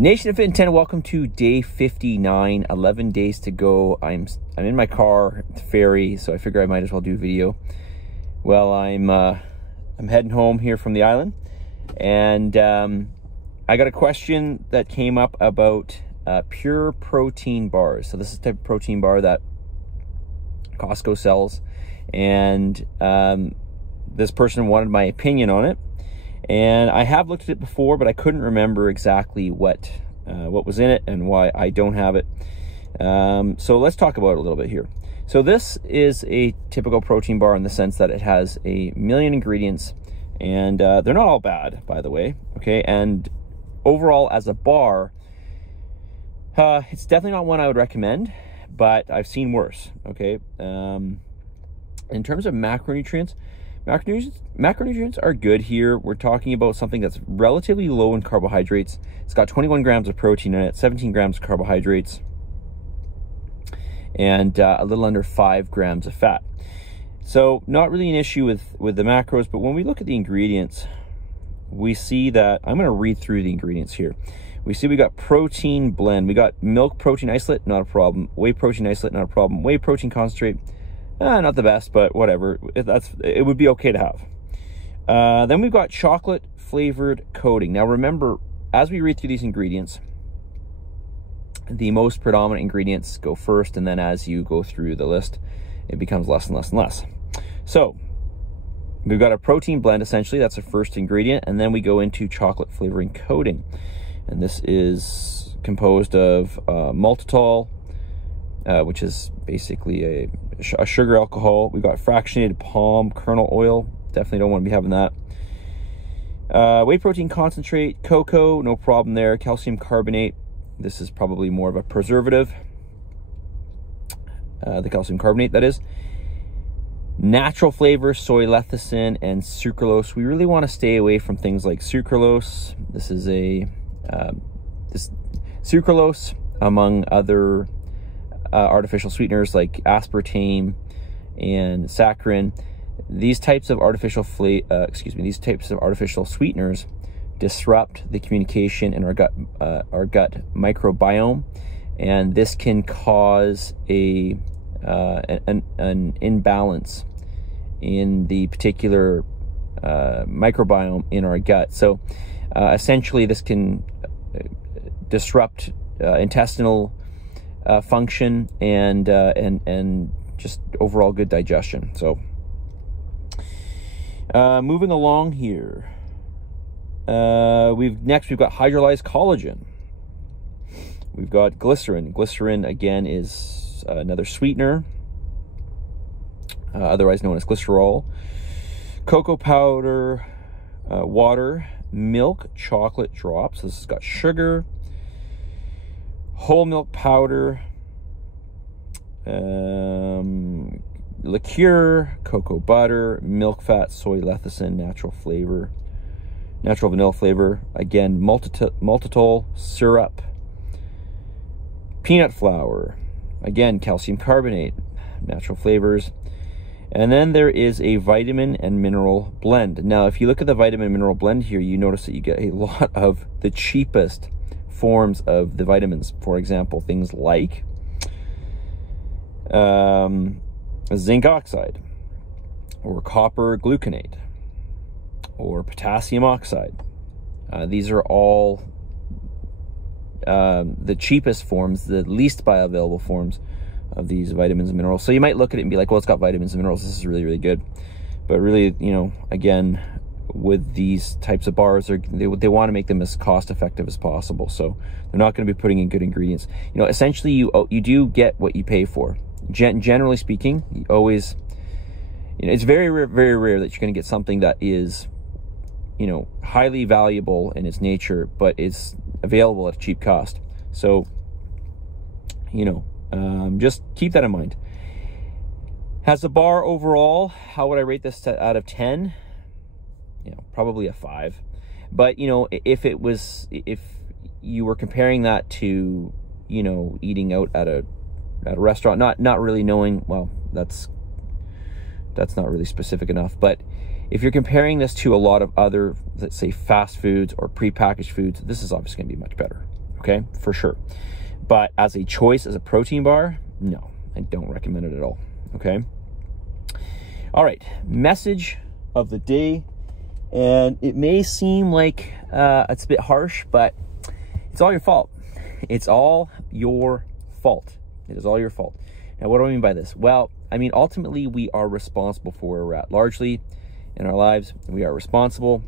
Nation of Fit Intent, welcome to day 59, 11 days to go. I'm in my car at the ferry, so I figure I might as well do a video. Well, I'm heading home here from the island, and I got a question that came up about pure protein bars. So this is the type of protein bar that Costco sells, and this person wanted my opinion on it. And I have looked at it before, but I couldn't remember exactly what was in it and why I don't have it. So let's talk about it a little bit here. So this is a typical protein bar in the sense that it has a million ingredients, and they're not all bad, by the way. Okay, and overall as a bar, it's definitely not one I would recommend, but I've seen worse. Okay, in terms of macronutrients are good here. We're talking about something that's relatively low in carbohydrates. It's got 21 grams of protein in it, 17 grams of carbohydrates, and a little under 5 grams of fat. So not really an issue with the macros, but when we look at the ingredients, we see that, I'm going to read through the ingredients here. We see we got protein blend. We got milk protein isolate, not a problem. Whey protein isolate, not a problem. Whey protein concentrate, not the best, but whatever. It would be okay to have. Then we've got chocolate flavored coating. Now remember, as we read through these ingredients, the most predominant ingredients go first, and then as you go through the list, it becomes less and less and less. So we've got a protein blend, essentially. That's the first ingredient, and then we go into chocolate flavoring coating. And this is composed of maltitol, which is basically a sugar alcohol. We've got fractionated palm kernel oil. Definitely don't want to be having that. Whey protein concentrate, cocoa, no problem there. Calcium carbonate. This is probably more of a preservative. The calcium carbonate, that is. Natural flavor, soy lecithin, and sucralose. We really want to stay away from things like sucralose. This is this sucralose, among other artificial sweeteners like aspartame and saccharin. These types of artificial sweeteners disrupt the communication in our gut microbiome, and this can cause an imbalance in the particular microbiome in our gut. So essentially this can disrupt intestinal function and just overall good digestion. So moving along here, we've got hydrolyzed collagen. We've got glycerin. Glycerin, again, is another sweetener, otherwise known as glycerol. Cocoa powder, water, milk chocolate drops. This has got sugar, whole milk powder, liqueur, cocoa butter, milk fat, soy lecithin, natural vanilla flavor, again maltitol syrup, peanut flour, again calcium carbonate, natural flavors. And then there is a vitamin and mineral blend. Now if you look at the vitamin and mineral blend here, you notice that you get a lot of the cheapest forms of the vitamins. For example, things like zinc oxide, or copper gluconate, or potassium oxide. These are all the cheapest forms, the least bioavailable forms of these vitamins and minerals. So you might look at it and be like, well, it's got vitamins and minerals, this is really, really good. But really, you know, again, with these types of bars, they want to make them as cost effective as possible. So they're not going to be putting in good ingredients. You know, essentially you do get what you pay for. Generally speaking, you always, you know, it's very rare that you're going to get something that is, you know, highly valuable in its nature, but it's available at a cheap cost. So, you know, just keep that in mind. As a bar overall, how would I rate this out of 10? You know, probably a 5. But, you know, if you were comparing that to, you know, eating out at a restaurant, not really knowing, well, that's not really specific enough. But if you're comparing this to a lot of other, let's say, fast foods or prepackaged foods, this is obviously going to be much better. okay, for sure. But as a choice, as a protein bar, no, I don't recommend it at all, okay? All right, message of the day. And it may seem like it's a bit harsh, but it's all your fault. It's all your fault. It is all your fault. Now, what do I mean by this? Well, I mean, ultimately, we are responsible for where we're at. Largely in our lives, we are responsible.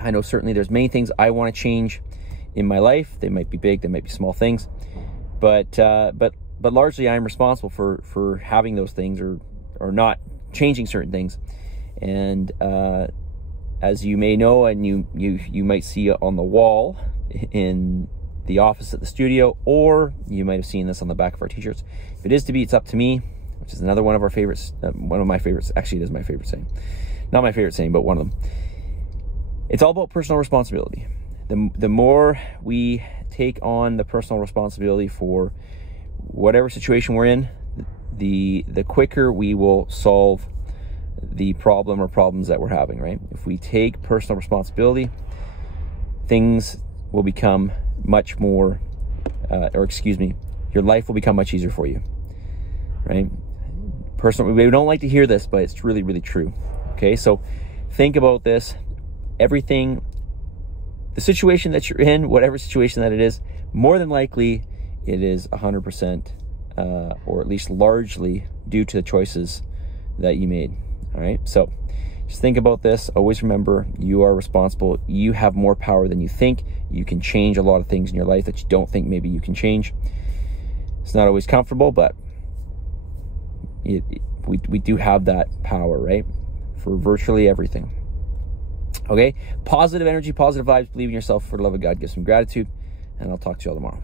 I know certainly there's many things I want to change in my life. They might be big, they might be small things. But largely, I'm responsible for having those things or not changing certain things. And as you may know, and you might see it on the wall in the office at the studio, or you might have seen this on the back of our t-shirts. If it is to be, it's up to me, which is another one of our favorites, one of my favorites. Actually, it is my favorite saying. Not my favorite saying, but one of them. It's all about personal responsibility. The more we take on the personal responsibility for whatever situation we're in, the quicker we will solve the problem or problems that we're having, right? If we take personal responsibility, things will become much more, your life will become much easier for you, right? We don't like to hear this, but it's really, really true. Okay, so think about this. Everything, the situation that you're in, whatever situation that it is, more than likely it is 100%, or at least largely due to the choices that you made. All right, so just think about this. Always remember, you are responsible. You have more power than you think. You can change a lot of things in your life that you don't think maybe you can change. It's not always comfortable, but we do have that power, right? For virtually everything. Okay, positive energy, positive vibes, believe in yourself, for the love of God, give some gratitude, and I'll talk to you all tomorrow.